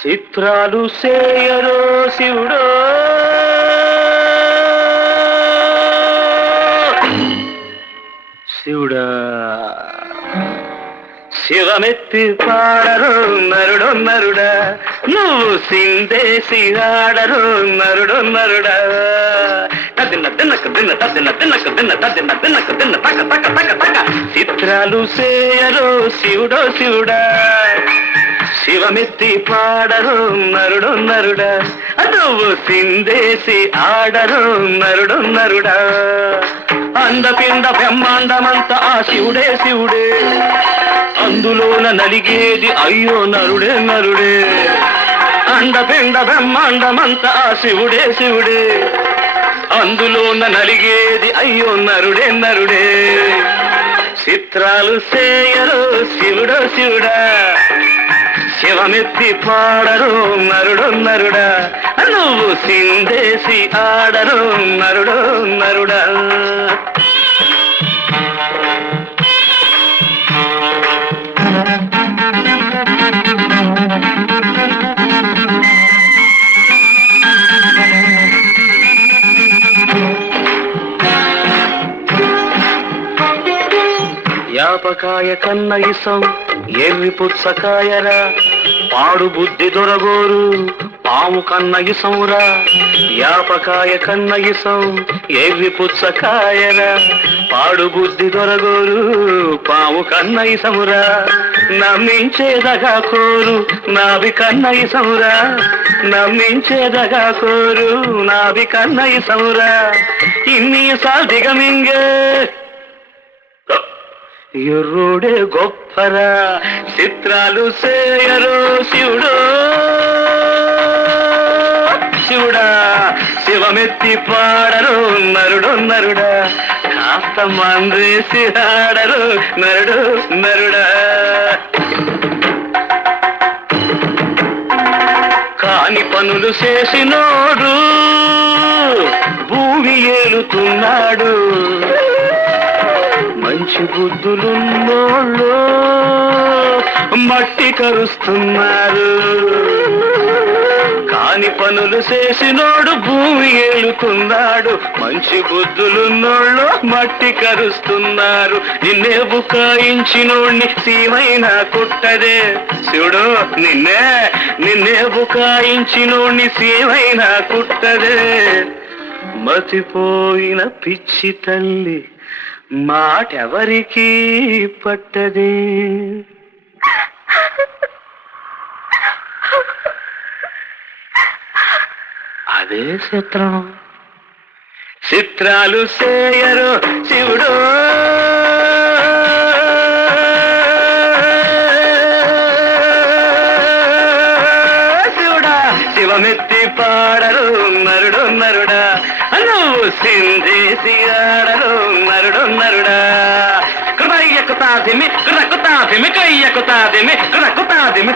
చిత్రాలు సేయరో శివుడో శివుడా శివమెత్తి పాడరు నరుడు నరుడా నువ్వు సిందేసి ఆడరు నరుడు నరుడా తిన్న తిన్నక తిన్న తిన్న తిన్నక తిన్న తిన్న తిన్నక తిన్న తక తక తక తక చిత్రాలు సేయరో శివుడో శివుడా శివమెత్తి పాడరు నరుడు నరుడా నువ్వు సిందేసి ఆడరు నరుడు నరుడా అందపిండ బ్రహ్మాండమంత ఆ శివుడే శివుడే అందులోన నలిగేది అయ్యో నరుడే నరుడే అండపిండ బ్రహ్మాండమంత ఆ శివుడే శివుడే అందులోన నలిగేది అయ్యో నరుడే నరుడే చిత్రాలు సేయరు శివుడో శివుడా శివమెత్తి పాడరు నరుడు నరుడా నువ్వు సిందేసి ఆడరు నరుడు నరుడా యాపకాయ కన్న ఇసం ఎర్రి పుచ్చకాయరా పాడు బుద్ధి దొరగోరు పాము కన్న ఇసంరా యాపకాయ కన్న ఇసం ఎర్రి పుచ్చకాయరా పాడు బుద్ధి దొరగోరు పాము కన్న ఇసమురా నమ్మించేదగా కోరు నావి కన్న ఇసమురా నమ్మించేదగా కోరు నావి కన్న ఇసమురా ఇన్ని సాధిగమింగే ఎర్రోడే గొప్పరా చిత్రాలు సేయరో శివుడో శివుడా శివమెత్తి పాడరు నరుడు నరుడా కాస్త మంద్రేసి ఆడరు నరుడు నరుడా కాని పనులు చేసినోడు భూమి ఏలుతున్నాడు మంచి బుద్ధులున్నోళ్ళు మట్టి కరుస్తున్నారు కాని పనులు చేసినోడు భూమి ఏలుతున్నాడు మంచి బుద్ధులున్నోళ్ళు మట్టి కరుస్తున్నారు నిన్నే బుకాయించినోడిని సీమైనా కుట్టదే శివుడు నిన్నే బుకాయించినోడిని సీమైనా కుట్టదే మతిపోయిన పిచ్చి తల్లి మాటెవరికి పట్టదే అదే చిత్రం చిత్రాలు సేయరు శివుడు శివుడా శివమెత్తి పాడరు నరుడు నరుడా నువ్వు సిందేసి ఆడరు నరుడు నరుడా కృతయ్యకుతాదిమి కృతకుతాదిమి కయ్యకుతాదిమి కృతకుతాదిమి